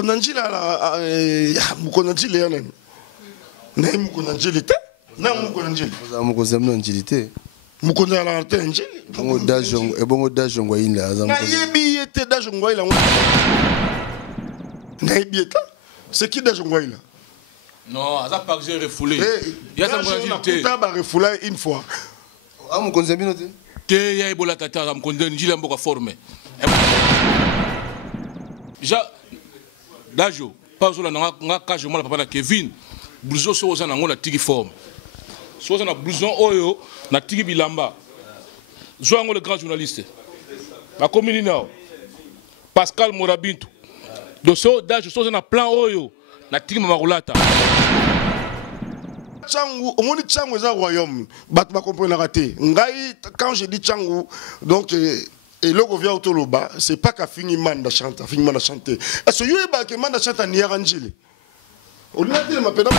Mukonanjila Mukonanjila yanen. Na Mukonanjila te. Na Mukonanjila. Mukonzamno njilite. Mukonzala la tenji. Bongo dajong e bongo dajong wa ila azam. Na yebi ete dajong wa ila. Na yebi ete. C'est qui dajong wa ila? Non, azam pas que j'ai refoulé. Il y a ça Mukonanjila. T'as pas refoulé une fois. Ah Mukonzamino te. Te ya ebola tata azam Mukonanjila mboka formé. Ja Dajo, pas au nga kaje moi papa na Kevin. Blouson so za na ngona tiki forme. So za na blouson oyo na tiki bilamba. Joango le grand journaliste. La commune nao. Pascal Morabintu. Do so Dajo so za na plan oyo na tiki mamarulata. Tchangu, on dit Tchangu est un royaume. Bat ma comprendre raté. Ngai quand je dis Tchangu, donc et le vient autour le bas, c'est pas qu'à finir manda chanter, finir manda chanter. Est-ce que you est que manda chanter ni arrangé? On l'a dit ma pédale.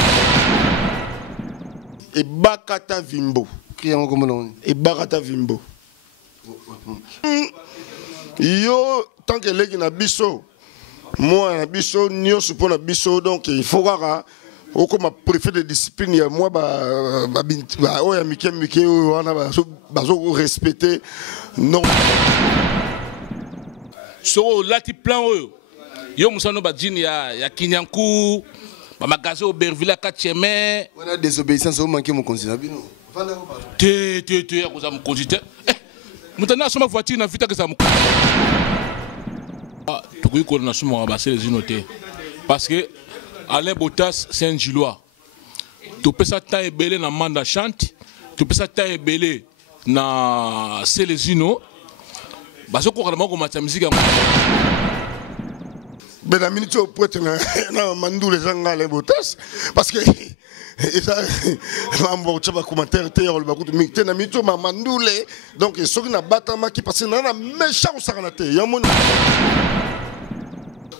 Et bakata vimbo. Qui est comme non? Et bakata vimbo. Yo tant que les na biso, moi na biso nio suppose na biso donc il faut voir. Au comme préfet de discipline, moi oya mike wana bazo respecter non. So lati plan oyo. Yo musano badjini ya Kinyanku, ba magasin au Berville 4e. On a désobéissance au manquer mon conseil bino. Te ya koza mu conducteur. Mutana soma voiture na vita que ça mu. Ah, tukuyi ko na soma ba c'est les notés. Parce que Alain Botas, c'est un Gillois. Tu peux ça tailler belé na Manda Chante, tu peux ça tailler belé na Célésino. Parce que quand on a musique, ben la minute au poète na mandou les gens Alain Botas parce que ça on va commentaire te on va écouter mais na minute ma mandoule donc ceux qui na batama qui passe na méchant saranate ya mon.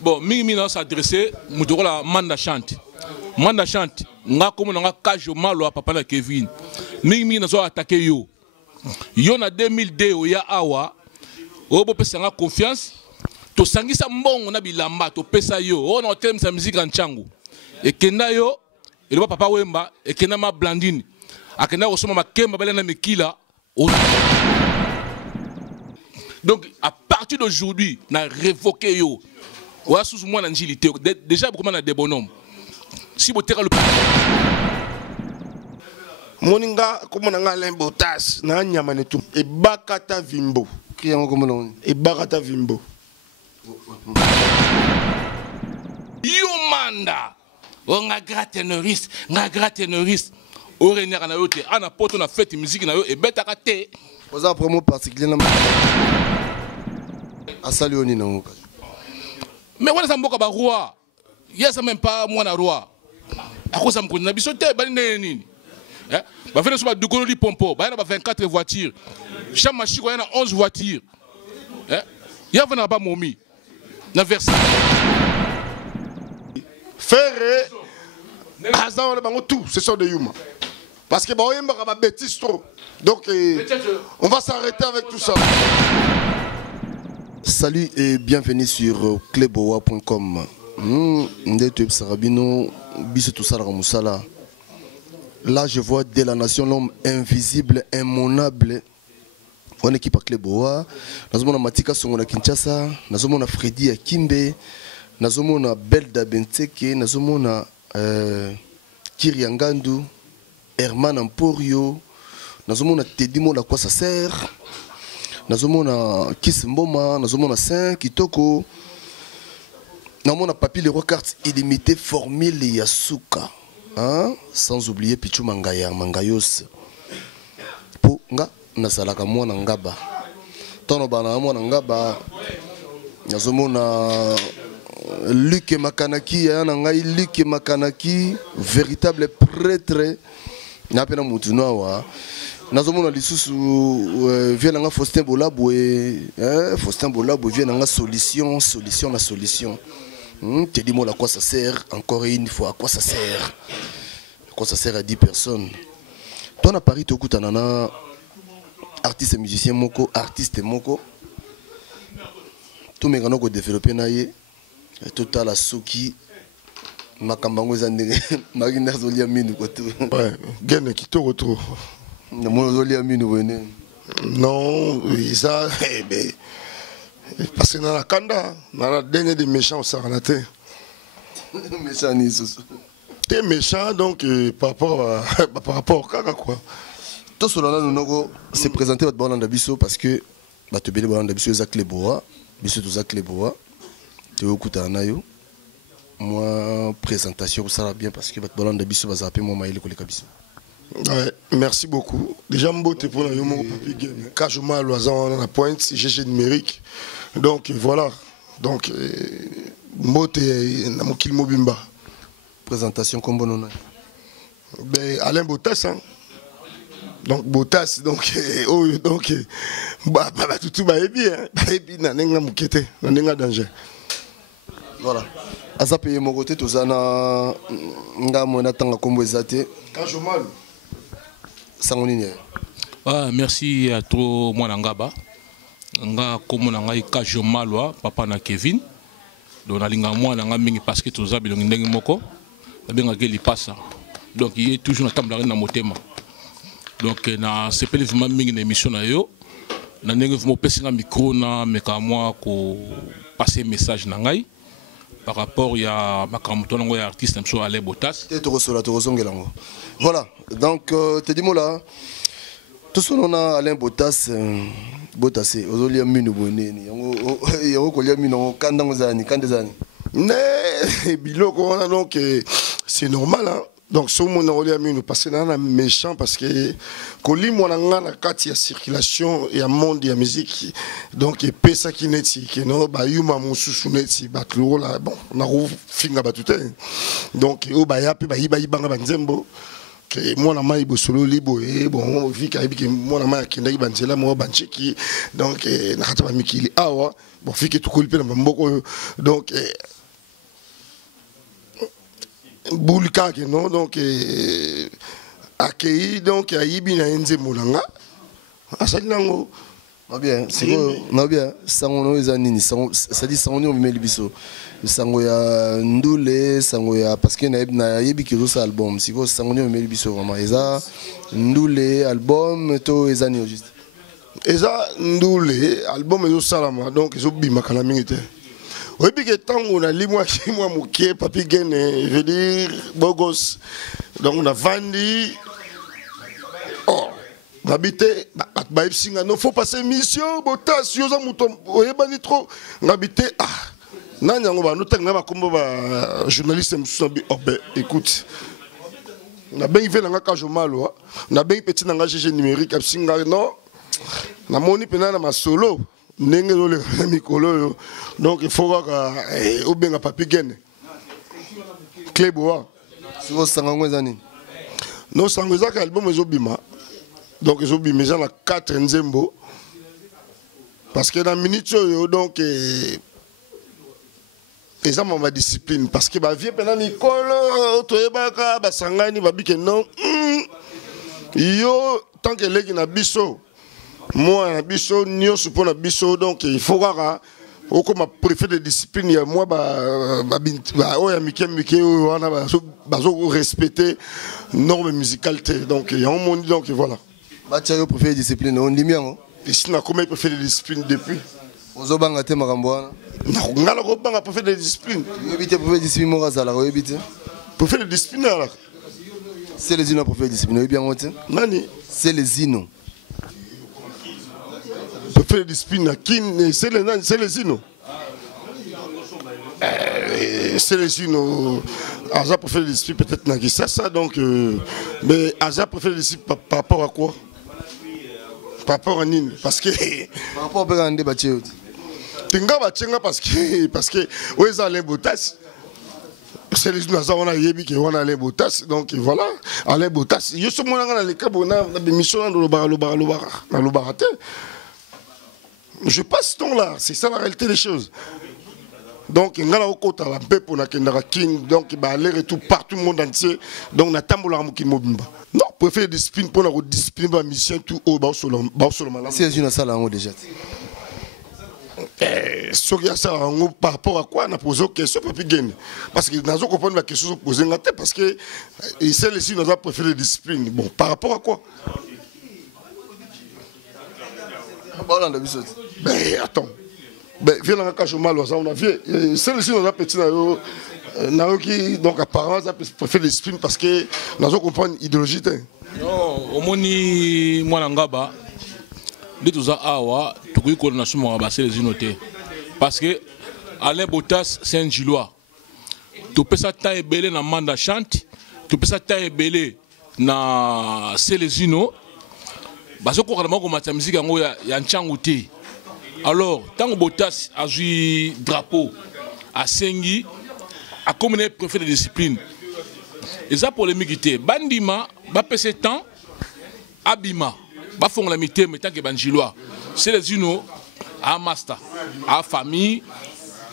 Bon, Mimi n'a s'adressé, Moutoro la Manda Chante. Manda Chante, nga comme nga kajo malo à papa na Kevin. Mimi n'a pas attaqué yo. Yo na 2002 o ya awa. O bo pesa nga confiance. To sangisa mbongo na bilamba to pesa yo. O na terme sa musique en changu. E kenda yo, e le papa Wemba, e kenda ma Blandine. Akenda ko soma makemba bale na mekila. Donc à partir d'aujourd'hui, na révoqué yo. Ouais, sous moi l'angilité. Déjà, beaucoup de des bonhommes. Si vous tirez le. Moninga, comme on a Alain Botas, na nyamane tout. Et bakata vimbo. Qui est comme non? Et bakata vimbo. Yo manda. On a graténoriste, nga graténoriste. Au René na yo te, ana poto na fête musique na yo et beta kate. Vous avez promo particulier na. A salioni na ngo. Mais on a un boka roi. Il y a même pas moi na roi. À cause ça me connaît. Bisoté, bani nini. Bah faire sur du colori pompo. Bah il y a 24 voitures. Chaque machine il y a 11 voitures. Il y a pas momi. Na verset. Faire azan le bango tout, ce sont des humains. Parce que bah on y a bêtise trop. Donc on va s'arrêter avec tout ça. Salut et bienvenue sur cleboa.com. Là, je vois de la nation l'homme invisible, immonable. On équipe à Cleboa. Nous avons Matika Songona Kinshasa. Nous avons Freddy Akimbe. Nous avons Belda Benteke. Nous avons Kiriangandu. Herman Emporio. Nous avons Teddy Mola quoi ça sert. Nazomona Kiss Mboma, Nazomona Saint Kitoko. Nazomona Papi les cartes illimitées formule Yasuka. Hein? Sans oublier Pichu Mangaya, Mangayos. Pour nga nasalaka mwana ngaba. Tono bana mwana ngaba. Nazomona Luc Makanaki, yana ngai Luc Makanaki, véritable prêtre. Napena mutuno wa. Nazomona lisusu vient nga Faustin Bolabwe, Faustin Bolabwe vient nga solution na solution. Te dis moi à quoi ça sert encore une fois à quoi ça sert? À quoi ça sert à 10 personnes? Toi na Paris to kutanana artiste musicien moko, artiste moko. Tout me gano ko développer na ye. Total à Soki. Makambango zandenge. Marina Zolia Minu koto. Ouais, gagne qui te retrouve. Mon Zolia Minu wene. Non, ça, parce que dans la Kanda, dans la dernière des méchants, ça en a été. Méchant ni sous. T'es méchant donc par rapport au Kaka quoi. Tout cela nous c'est présenté votre bande d'Abisso parce que bah te béné bande d'Abisso Zak Leboa, Bisso Zak Leboa. Tu écoutes anayo. Moi présentation ça va bien parce que votre bande d'Abisso va zapper moi maïle koleka biso. Ouais, merci beaucoup. Déjà mbote pour la yomo papi game. Kajuma loisant dans la pointe, GG numérique. Donc voilà. Donc mbote na mokil mobimba. Présentation comme bon Ben Alain Botas hein. Donc Botas donc donc bah tout ba bien. Ba bien na nenga mukete, na nenga danger. Voilà. Asa paye mon côté tozana nga mona tanga kombo ezate. Kajuma Ah, merci à toi, moi Ngaba. Nga comme nanga Kajomalwa, papa na Kevin. Donc alinga moi nanga mingi parce que tous abi donc ndenge moko. Benga geli passa. Donc il est toujours na table na motema. Donc na c'est pas vraiment mingi na émission na yo. Na ndenge mo pesinga micro na meka moi ko passer message na ngai par rapport ya makamuto nango ya artiste mso Alain Botas. Voilà. Donc te dis moi là tout ce qu'on a Alain Botas Botas ozolia minu boneni yango kolia minu kandango zani kandezani ne biloko on a donc c'est normal hein. Donc ce mon olia minu parce que na méchant parce que koli mo na kati ya circulation ya monde ya musique donc et pesa ki neti que no ba yuma mususu neti batlo là bon na ro finga batute donc o ba ya pe ba yibanga banzembo que moi na mai bosolo libo et bon vi ka bi que moi na mai kinda banzela mo banchiki donc na kata ba mikili awa bon fi que tout kolpe na mboko donc Boulka que non donc accueilli donc à Ibina Enze Moulanga à Salinango. Bien, c'est bon, bien. Sangono ezanini, ça dit sangono mimeli biso. Sango ya ndule, sango ya parce que na yebi kizo sa album, si ko sangono mimeli biso vraiment. Eza ndule album to ezani juste. Eza ndule album ezo salama donc ezo bima kana mingite. Oui, puis que tant on a limoi chez moi, mouké, papi gene, je veux dire, bogos. Donc on a vendu. Oh, on a habité, non, faut passer mission, botas, yosa mouton, oye bani trop. On a habité, ah, nan yango ba, nous t'en comme journaliste, oh ben, écoute. On a bien fait dans Kajomalo, on a bien petit dans GG numérique, non, on a moni pena ma solo. Donc il faut que bien papi gene Cléboa souvent sangango ezani non sango za ka album ezobima donc ezobima za na 4 nzembo parce que dans minute yo donc eza ma discipline parce que ba vie pena mikolo toyebaka basangani babike non yo tant que legi na biso moi na biso nyonso pour na biso donc il faut kaka okoma préfet de discipline ya moi oya mike wana bazo respecter norme musicale donc il y a un monde donc voilà bacha yo préfet de discipline on ndimi yango ici na comment préfet de discipline depuis ozobanga te makambo wana ngala ko banga préfet de discipline yebite préfet de discipline mo kazala ko yebite préfet de discipline alors c'est les ino préfet de discipline yebi yango te nani c'est les ino préfet de discipline c'est les ino c'est les ino Aza préfet de discipline peut-être n'a ça donc mais Aza préfet de discipline par rapport à quoi par rapport à Nini parce que par rapport à un débat Tinga batchenga parce que où est Alain Botas c'est les gens on a yebi qui on a Alain Botas donc voilà Alain Botas yo so mona na le kabo na mission dans le bar je passe ton là c'est ça la réalité des choses donc ngala okota la paix pour na kendara king donc ba aller et tout partout le monde entier donc na tambola mukin mobimba non préfère discipline pour la discipline ba mission tout au ba solo c'est une salle en haut déjà ce qui a ça par rapport à quoi on a posé une question parce que nous avons compris la question posée parce que celle-ci nous a préféré la discipline. Bon, par rapport à quoi? Ben attends. Ben viens dans le cas mal on a vu celle-ci nous a petit qui donc apparemment ça préfère la discipline parce que nous avons compris l'idéologie. Non, au moni moi ngaba de tout ça awa tout que qu'on a souvent abassé les notés parce que Alain Botas c'est un Gillois. Tu peux ça tailler belé na Manda Chante, tu peux ça tailler belé na Selezino. Parce que quand on a musique il y a un changuté. Alors tant que Botas a joué drapeau à Sengi a communé préfet de discipline. Et ça pour les militaires. Bandima va passer temps abima va faire la mité mais tant que banjilois c'est les uno à master à famille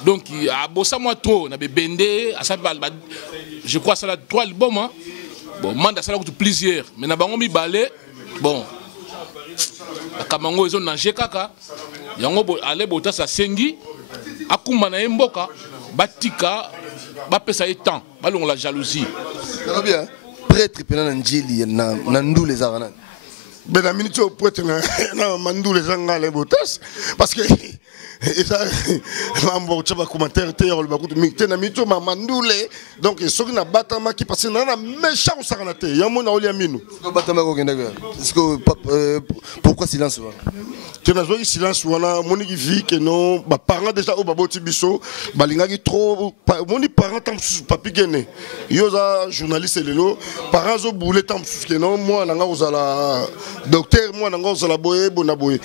donc à bossa moi trop na bende à ça je crois ça là 3 albums bon manda ça là tout plaisir mais na bango mi balé bon akamango ils ont nangé kaka yango aller bota sa sengi akuma na mboka batika ba pesa temps balong la jalousie bien prêtre pena njili na ndu les arana ben la minute au prêtre na mandu les gens les botas parce que et ça mambo tchaba commentaire théor le bakutu mikte na minute ma mandule donc ce qui na batama qui passe na méchant saranate yamo na olia minu batama ko kenda est-ce que pourquoi silence tu n'as pas silence wana moni qui vit que non ba parents déjà au baboti biso balingaki trop moni parents tam papi gene yoza journaliste lelo parents zo boule tam que non moi na nga ozala docteur moi na nga ozala boye bona boye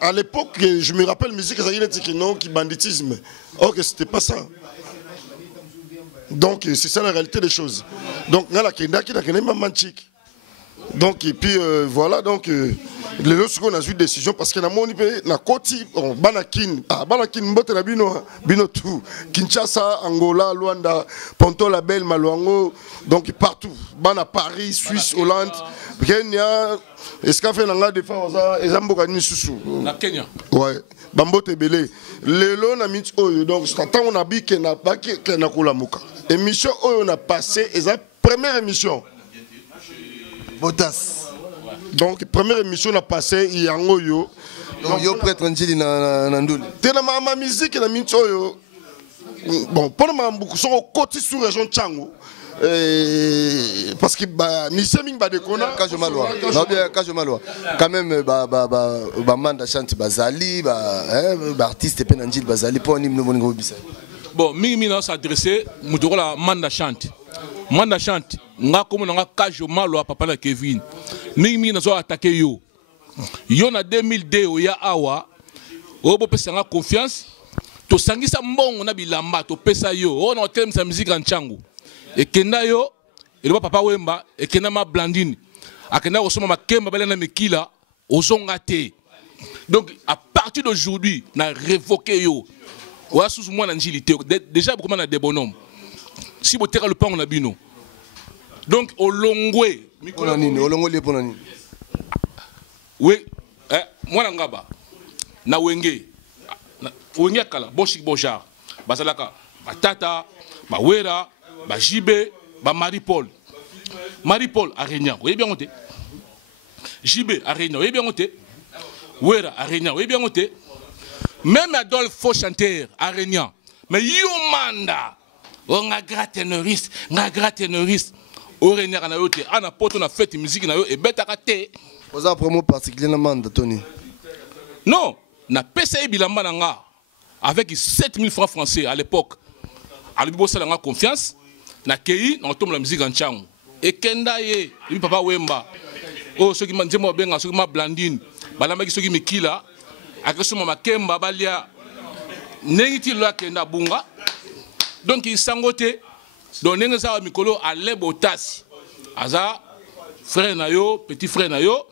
à l'époque je me rappelle musique qui banditisme. Or que c'était pas ça. Donc c'est ça la réalité des choses. Donc là la kenda qui n'a qu'un manchik. Donc et puis voilà donc les autres qu'on a eu décision parce que na moni pe na koti banakin banakin mbote na bino tout Kinshasa, Angola, Luanda, Ponto Label, Maluango donc partout bana Paris, Suisse, Hollande, Kenya. Est-ce qu'on fait l'anglais de France et Zamboka ni susu na Kenya. Ouais. Bambote belé. Lelo na mit oyo donc tant on a dit que na pas que na kula muka. Émission oyo on a passé et la première émission. Botas. Donc première émission on a passé yango yo. Donc yo prêtre njili na ndule. Tena ma musique na mit oyo. Bon pour ma beaucoup sont côté sous région Tchango. Parce que Nisseming ba dekona Kajomaloa quand même Manda Chante bazali artiste penanjil bazali pour nimno moningo bisa bon mingi na s'adresser mutokola Manda Chante nga komo nga Kajomaloa papa na Kevin mingi na zo attaquer yo na 2002 oya awa obo pesa nga confiance to sangisa mbongo na bilamba to pesa yo on a sa musique en Tchango et kenda yo et papa wemba et kenda ma blandine akenda osoma makemba balena mekila ozonga te donc à partir d'aujourd'hui na révoqué yo wa sous moi na njilité déjà beaucoup na des bonhommes si boteka le pango na bino donc olongwe mikona nini olongwe le pona nini oui moi na ngaba na wenge kala boshik bojar basalaka batata bawera ba Jibé, ba Marie-Paul à Réunion, vous voyez bien monté. Jibé à Réunion, vous voyez bien monté. Wera à Réunion, vous voyez bien monté. Même Adolphe faux chanteur à Réunion. Mais yo manda, on a graténoriste, au Réunion na yo te, ana poto na fête musique na yo et beta kate. Vous avez un promo particulier na manda Tony. Non, na PCI bilamba nga avec 7000 francs français à l'époque. À l'époque ça a confiance. Na kei na tombe la musique en Tchango et kenda ye lui papa wemba oh ceux qui m'a dit moi benga ceux qui m'a blandine balamba qui ceux qui me kila akesoma makemba balia nengiti lo kenda bunga donc il sangote donc nenga za mikolo ale botas aza frère na yo petit frère na yo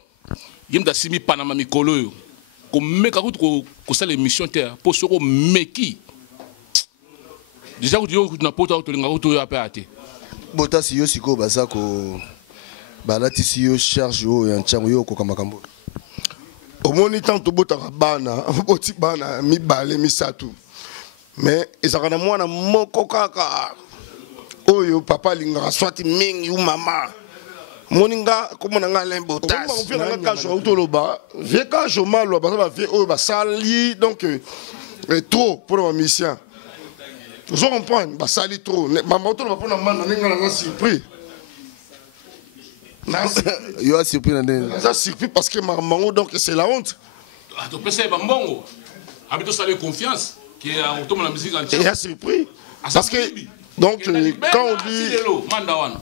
yimda simi panama mikolo yo ko meka ko sala émission terre pour soko meki déjà que tu na pota to linga to ya pate Botas yo siko bazako balati si yo charge yo ya nchango yo ko kamakambo au moni tant to botaka bana boti bana mi balé mi satu mais ezaka na mwana moko kaka oyo papa linga swati mingi ou mama moninga komona nga lembo tas nga ka jo utoloba vie ka jo malo ba ba vie oyo ba sali donc trop pour ma mission je comprends ba sali trop maman to ba pona manda nga na surpris yo a surpris na surpris parce que maman donc c'est la honte to pesa ba mbongo habito sali confiance qui est en tombe la musique entière il a surpris parce que donc quand on dit manda wana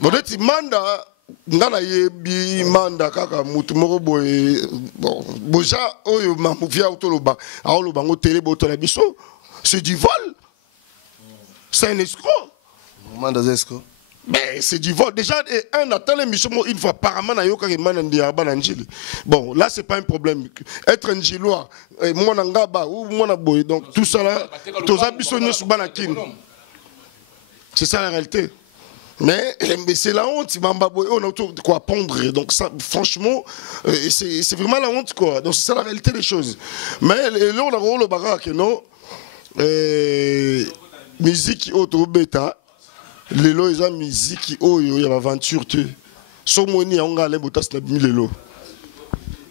modeti manda ngana yebi manda kaka mutu moko boye bon boja oyo mamufia utoloba aoloba ngo télé botola biso c'est du vol c'est un escroc manda escroc mais c'est du vol déjà un attend l'émission une fois par an na yoka ke manandi abana njili bon là c'est pas un problème être un njilois moi ngaba ou moi boye donc tout ça là toza biso nyosu bana kin c'est ça la réalité. Mais c'est la honte, on a tout quoi pondre. Donc ça, franchement, c'est vraiment la honte quoi. Donc c'est ça la réalité des choses. Mais là on a le barak non. Musique auto bêta. Les lois ils ont musique oh il y a aventure tu. Somoni on a les botas na bimi lelo.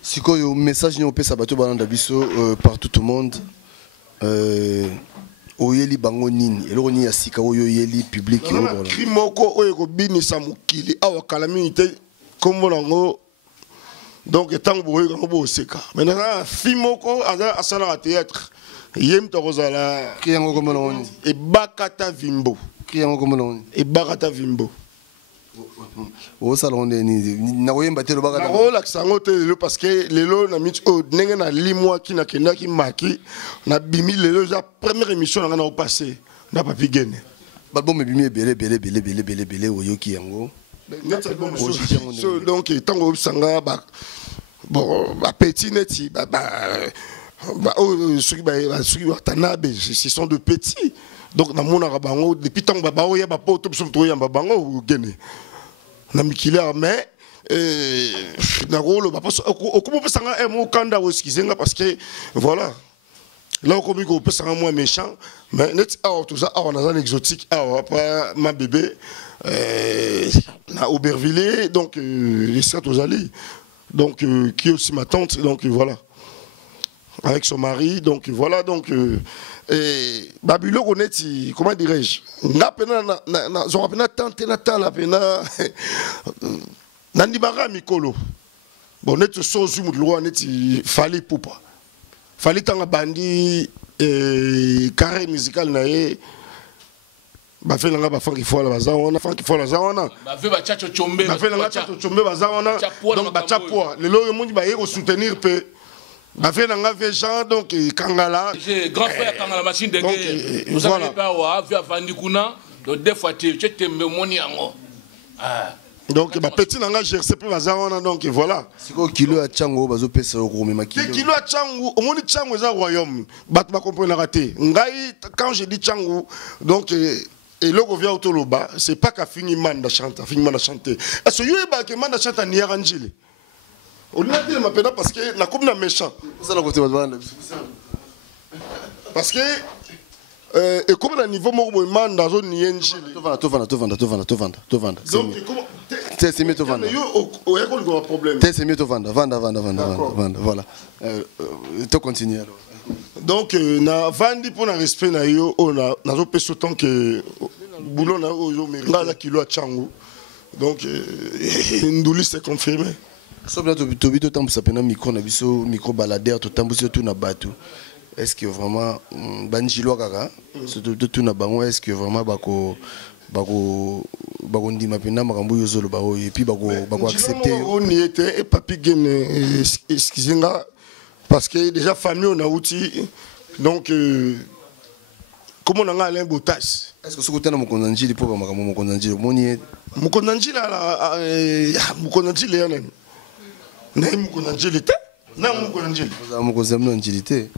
Sikoyo message ni opesa bato balanda biso par tout le monde. Oyeli bango nini eloko ni ya sika oyo yeli public oyo krimoko oyo ko binisa mukili awa calamité kombo nango donc etango boyo kango bo seka maintenant fimoko aza asala théâtre yem to kozala kiyango kombo nango e bakata vimbo kiyango kombo nango e bakata vimbo o salon ni na oyemba te lo bakata na ola ksango te lelo parce que lelo na mit o ndenge na limwa ki na kenda ki maki na bimi lelo za première émission na passé na papi gene balbum bimi belé oyoki yango donc tango sanga ba bon ba petit neti ba ceux qui tanabe ce sont de petits donc na mona bango depuis tango ba oya ba poto biso to ya bango gene na mikila mais na rolo ba parce okomo pesanga emo kanda oskizenga parce que voilà là okomi ko pesanga moi méchant mais net tout ça on a un exotique pas ma bébé na Aubervilliers donc les certes aux allées donc qui est aussi ma tante donc voilà avec son mari donc voilà donc Babulo connaît comment dirais-je na pena na zo pena tante na tala pena nandibara mikolo bon net sozu mudlo net fali poupa fali tanga bandi carré musical na ye ba fait nga ba fanki fola bazawana fanki fola zawana ba fait ba chacho chombe ba fait nga chacho chombe bazawana donc ba chapoa le lo mundi ba yeko soutenir pe ba fait nga ve Jean donc Kangala j'ai grand frère Kangala machine de guerre nous avons pas wa vu avandi kuna do deux fois tu tembe moni yango ah donc ba petit nanga GRC pe bazawana donc voilà siko kilo ya chango bazo pesa ko mema kilo kilo ya chango omoni chango za royaume bat ba comprendre raté ngai quand je dis chango donc et le revient au Toloba, c'est pas qu'à finir manda chanter, finir manda chanter. Est-ce que vous avez manda chanter ni arrangé? On a dit maintenant parce que la coupe n'a méchant. Parce que et comme le niveau mo manda zone ni enjili. To vanda. Donc c'est mieux to vanda. Yo o yako le problème. C'est mieux to vanda. Voilà. To continuer alors. Donc na vandi pour na respect na yo on a nazo peso autant que boulot na yo mérite la kilo a chango donc nduli c'est confirmé sobla to bito tambu sapena micro na biso micro baladeur to tambu tout na batu est-ce que vraiment banjilo kaka tout na bango est-ce que vraiment bako ndima pena makambo yo zolo ba et puis bako accepter on y était et papi gene excusez-moi parce que déjà famille on a outil donc comment on a Alain Botas est-ce que ce côté na mokonanjili pour makambo mokonanjili moni mokonanjili la mokonanjili yana na mokonanjili te na mokonanjili mokonanjili te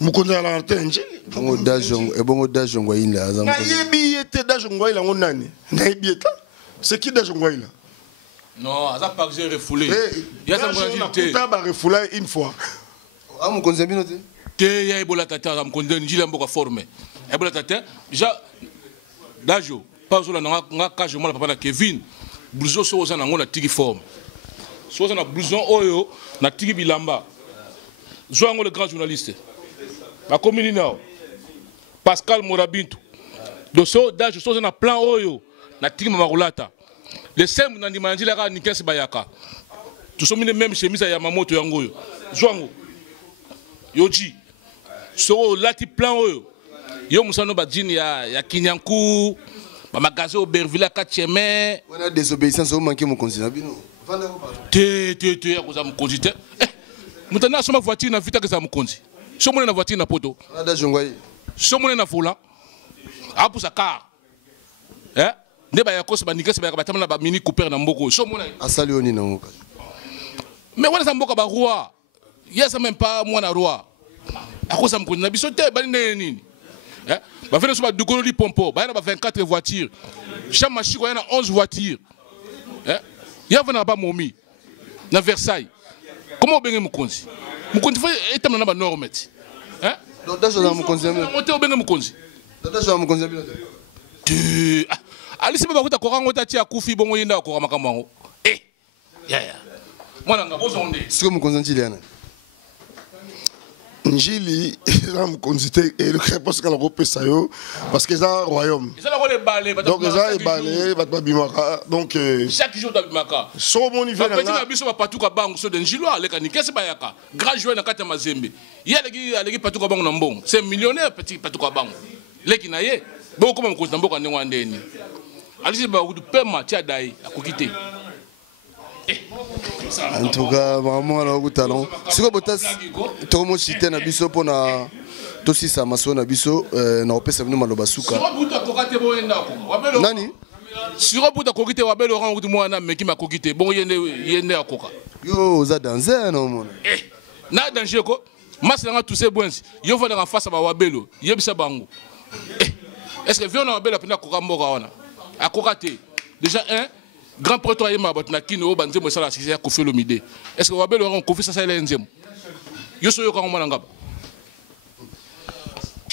mokonanjili la te njili bongo dajongo e bongo dajongo ila azam na yebi ete dajongo ila ngonani na yebi eta c'est qui dajongo ila Non, ça pas que j'ai refoulé. Il y a ça refoulé une fois. Ah, mon conseil te ya ebola tata am konde njila mboka forme ebola tata ja dajo pas ola nga kaje mala papa na Kevin blouson so oza nango na tiki forme so oza na blouson oyo na tiki bilamba zoango le grand journaliste ba komini nao Pascal Morabintu do so dajo so oza na plan oyo na tiki makulata le sem na ndima njila ka nikesi bayaka tu so mine même chemise ya mamoto yango yo zoango yoji so lati plan oyo yo musano ba jini ya Kinyanku ba magasin au Berville 4e on a désobéissance au manquer mon conseil bino te ya koza mukonzi te mutana soma voiture na vita ke za mukonzi so mona na voiture na poto ada jongwai so mona na volant apu sa car ne ba yakos ba nikese ba batamana ba mini Cooper na mboko so mona asali oni na ngoka mais wana sa mboka ba roi yesa même pas moi na roi akosa mukonzi na biso te bali nini ba vene so ba dukolo li pompo ba na ba 24 voitures chaque machiko yana 11 voitures ya vana ba momi na Versailles comment obenge mukonzi mukonzi fa etamna na ba normet donc dajo na mukonzi moto obenge mukonzi dajo na mukonzi tu alisi ba kuta korango ta tia kufi bongo yenda ko makambo ngo ya mwana ngabozo onde siko mukonzi ntiliana Njili eza mukonzi te et le réponse kala ko pesa yo parce que ça royaume donc ça balé bat bimaka donc chaque jour d'abimaka so mon niveau na biso ba patuka bango so de njilo aleka ni kese bayaka grand joueur na kata mazembe aleki patuka bango na mbongo c'est millionnaire petit patuka bango leki na ye bon comme mukonzi na mboka ndenge andeni alisi ba ku pema tia dai akokite. En tout cas, vraiment, on a beaucoup de talent. Si vous avez tout le monde cité na biso pour na tout si ça maso na biso na opesa bino maloba suka. Nani? Siro buta kokite wa belo rango mwana meki makokite. Bon yende akoka. Yo za danser non mon. Na danger ko. Mas na tous ces bwenzi. Yo va en face ba wabelo. Yebisa bango. Est-ce que vion na wabelo pena koka mboka wana? Akoka te. Déjà grand prêtre ayema bat na kino banze mo sala sisi ya Koffi Olomide. Est-ce que wabelo ron Koffi ça la nzem? Yo so yo ka ngoma ngaba.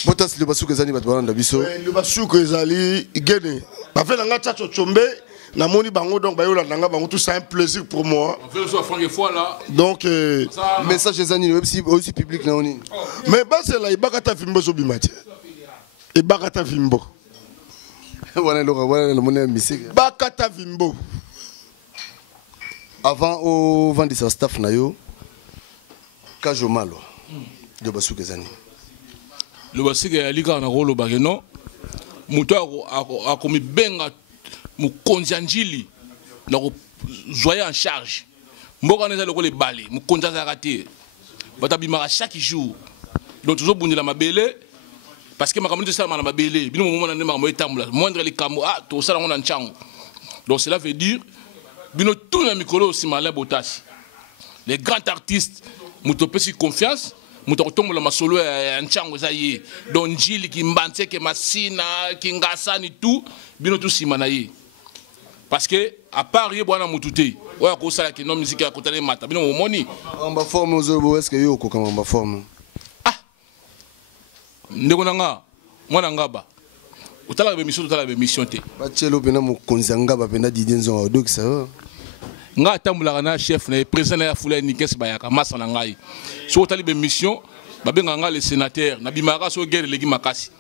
Botas le basuka zani bat bana biso. Le basuka ezali gene. Ba fait nga tcha chombe na moni bango donc ba yo la nga bango tout ça un plaisir pour moi. On fait so frangue fois là. Donc message zani aussi public na oni. Mais ba c'est là ibakata fimbo so bimati. Ibakata fimbo. Voilà le monnaie musique. Bakata Vimbo. Avant au vendre sa staff na yo, Kajo Malo. De basuka zani. Le basuka ya liga na rolo bageno. Muto akomi benga mukonzi njili na ko joyer en charge. Mboka neza lokole bali, mukonzi zakati. Batabimaka chaque jour. Donc toujours bundela mabele. Parce que ma communauté ça m'a mabélé bino moment na ma etambula moindre les camo to ça on nchango donc cela veut dire bino tout na mikolo aussi malin botas les grands artistes mutopesi confiance mutotombo la masolo ya nchango za ye donc njili ki mbanse ke masina ki ngasani tout bino tout simana ye parce que à part ye bwana mutute oya ko sala ki no musique ya kotane mata bino momoni amba forme ozo est-ce que yo ko kamba forme ndeko nanga mwana ngaba utala be mission te bachelo bena mukonzi ngaba bena didenzo wa dokisa nga tambula na chef na président ya fula ni kesi bayaka masa na ngai so utali be mission babenga nga le sénateur na bimaka so guerre legi makasi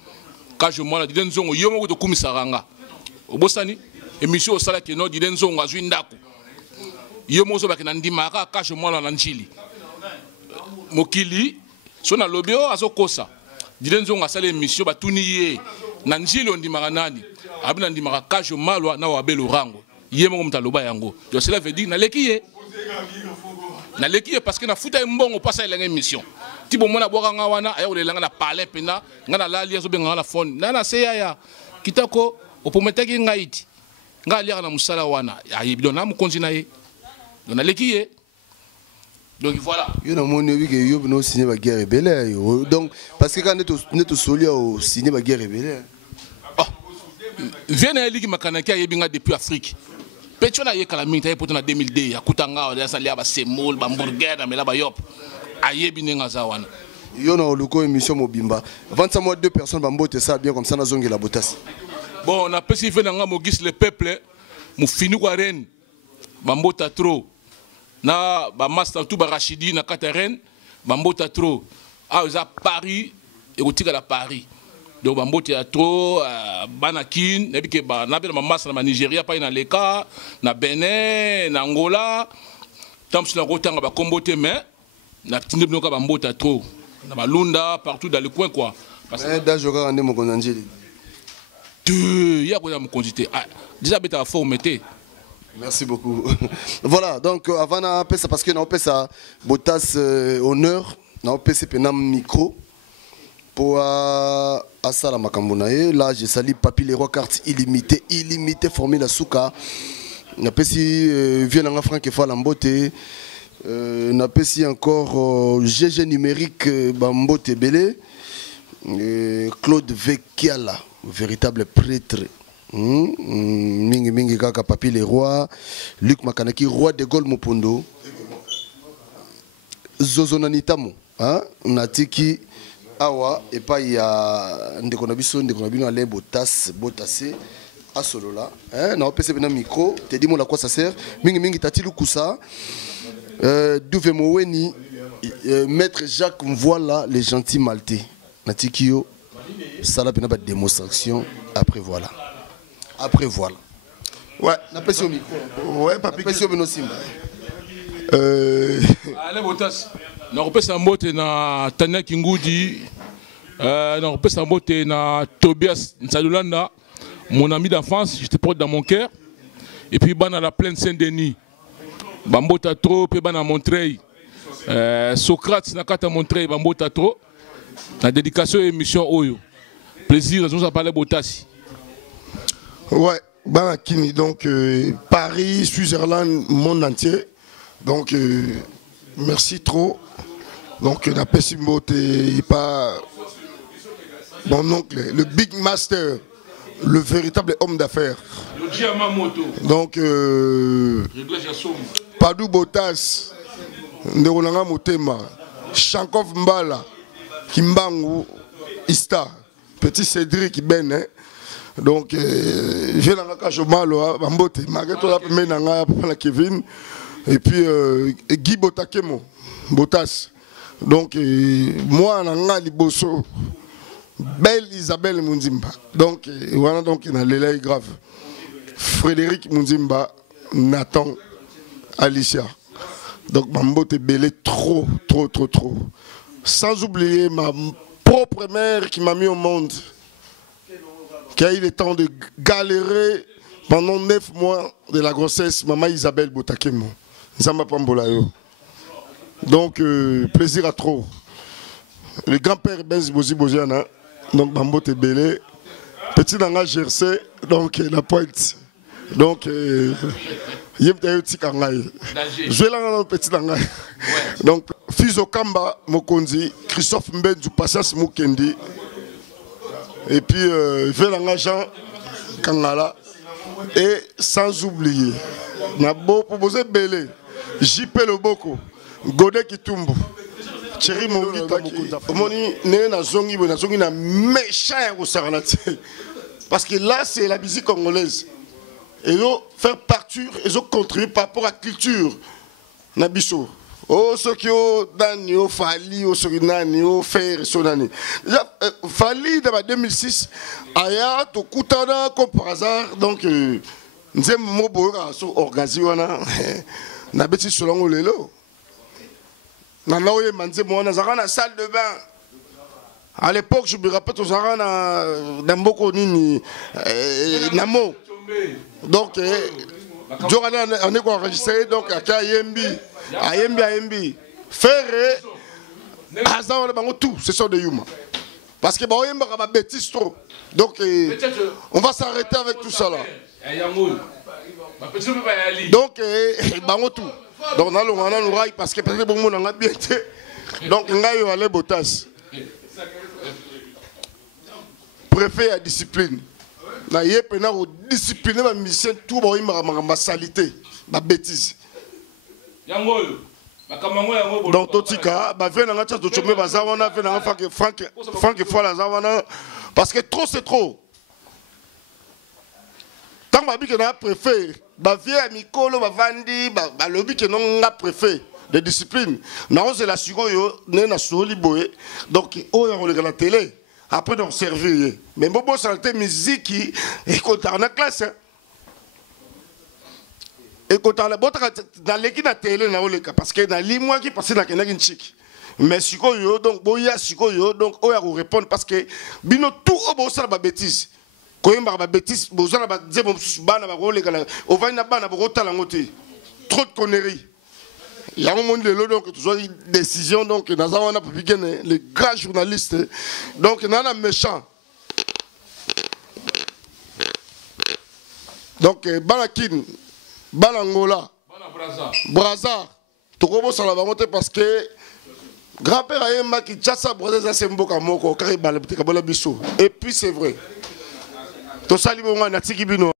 ka je mwana didenzo yo moko to kumisa nga obosani émission osala ke no didenzo azwi ndako yo mozo bakina ndimaka ka je mwana na njili mokili so na lobio azokosa didenzo ngasala émission batuni ye na njilo ndimaka nani abina ndimaka Kajo Malwa na wabelo rango ye moko mtaloba yango donc cela veut dire na leki ye parce que na futa mbongo pasa ile émission tibo mona boka nga wana ayo lelanga na parler pena nga na lali azo benga na phone na seya ya kitako opometaki ngaiti nga lia na musala wana ayibido na mukonzi na ye donc na leki ye. Donc voilà. Yo na moni wi ke yo no signer ba guerre rebelle yo. Donc parce que quand neto solia au signer ba guerre rebelle. Viens na ligi makanaki ayebinga depuis Afrique. Petit on a eu calamité, t'as pourtant en 2002, ya kutanga, ya salia ba semoule, ba hamburger, na mela ba yop. Aye binenga zawana. Yo na oluko émission mobimba. 25 mois 2 personnes bambote ça bien comme ça na zongi la botas. Bon, on a pesé fait nanga mogis le peuple, mu fini kwa reine. Bambota trop. Na ba master tout ba Rachidi na Catherine, bambota trop. Ah, ils à Paris et au tigre à Paris. Donc bambota trop banakin, et puis que ba na bien ma master na Nigeria pas na Leka, na Benin, na Angola. Tant que la rotanga ba kombote mais na tinde binoka bambota trop. Na Malunda partout dans le coin quoi. Parce que da joga ande mo konanjeli. Tu ya ko na mo consulter. Déjà beta formaté. Merci beaucoup. Voilà, donc avant d'appeler ça, parce que nous appelé ça Botas honneur, nous appelé ça penam micro pour à ça la Makambonaye. Là, j'ai sali Papi les rois cartes illimité formé la souka. Nous appelé si vient en Franck et Falambote. Nous appelé si encore GG numérique Bambote Belé. Claude Vecchiala, véritable prêtre. Mingi kaka Papi les rois, Luc Makanaki, roi de Gaulle Mopondo, Zozonanitamo, Natiki, Awa, et pas il y a Ndekonabiso, Ndekonabino, Alain Botas, Botassé, à Solola, n'a pas un micro, te dis moi à quoi ça sert, Mingi Tatilu Koussa, Douvemoweni, Maître Jacques, voilà les gentils maltais, Natikio, ça là, une démonstration, après voilà. Après voilà. Ouais. Na pesi au micro. Ouais, Papi. Na pesi au Benosimba. Allez Botas. Na repesa mbote na Tania Kingudi. Na repesa mbote na Tobias Nsadulanda, mon ami d'enfance, je te porte dans mon cœur. Et puis bana la plaine Saint-Denis. Bambota trop pe bana Montreuil. Socrate na kata Montreuil bambota trop. La dédication émission Oyo. Plaisir, nous a parlé Botas. Ouais, Banakini, donc Paris, Switzerland, monde entier. Donc merci trop. Donc la Pessimbo est pas mon oncle, le Big Master, le véritable homme d'affaires. Donc Padou Botas, Nderonanga Motema, Shankov Mbala, Kimbangu, Ista, Petit Cédric Ben, hein? Donc, j'ai la Kajomalo, Bambote, Marguerite Menanga, Kevin, et puis Guy Botakemo, Botas. Donc, moi, Nanga Liboso, Belle Isabelle Munzimba. Donc, voilà, donc, il y a l'élève grave. Frédéric Munzimba, Nathan, Alicia. Donc, Bambote Belé, trop. Sans oublier ma propre mère qui m'a mis au monde. Qui a eu le temps de galérer pendant 9 mois de la grossesse, maman Isabelle Botakemo. Zamba Pambolayo. Donc, plaisir à trop. Le grand-père Benz Bozi Boziana, donc Bambo Tebele, petit Nanga Jersey, donc la pointe. Donc, Yemtayo Tikangaï. Je vais là petit Nanga. Donc, Fizo Kamba Mokonzi, Christophe Mbedou, Patience Mukendi. Et puis, Vélanga Jean Kangala. Et sans oublier, Nabo Poposé Belé, JP Loboko, Godé Kitumbu, Thierry Mongita, Omoni, Néna Zongi, na méchant au Saranati. Parce que là, c'est la musique congolaise. Et ils ont fait partir, ils ont contribué par rapport à la culture. Nabiso. Oh, ce qui ont Dani, oh, Fali, oh, Surinani, oh, Fer, Sonani. Fali, dans 2006, Aya, Tokutana, comme par hasard, donc, nous avons organisé, on a bêti selon le lelo. Nous avons une salle de bain. À l'époque, je me rappelle, nous avons dans beaucoup de Namo. Donc, on est enregistré, donc, à Kayembi. Ayembi. Faire tout, ce sont des humains. Parce que on a bêtise trop. Donc on va s'arrêter avec tout ça là. Donc tout. Donc on a le rail parce que peut-être bon on a bien été. Donc on a aller Botas. Préfet à discipline. na ye pena ko discipliner ba mission tout ba ma salité ba bêtise yango donc totika ba vient nga tsato chomé baza wana vient nga Frank Fola za wana parce que trop c'est trop tant ba bi que na préfet ba vient mikolo ba vandi ba lobi que non nga préfet de discipline na on c'est la sikoyo ne na soli boye donc o ya regarder la télé après donc servir mais bobo santé musique et quand on a classe et quand on a dans l'équipe de télé na oleka parce que dans les mois qui passé na kenaki chic mais sikoyo donc boya sikoyo donc o ya répondre parce que bino tout o bo sala ba bêtise koyemba ba bêtise bo sala ba djebo bana ba oleka o va na bana bo tala ngoti trop de conneries. Il y a un moment de l'eau, donc, tu une décision, donc, nous avons les grands journalistes, donc, nous avons un méchant. Donc, Balakin, Balangola, Brazza, tu comprends ça la parce que grand-père a un qui tchassa Brazza, c'est un beau camoko, car il balabite, et puis c'est vrai. Tout ça, il y a un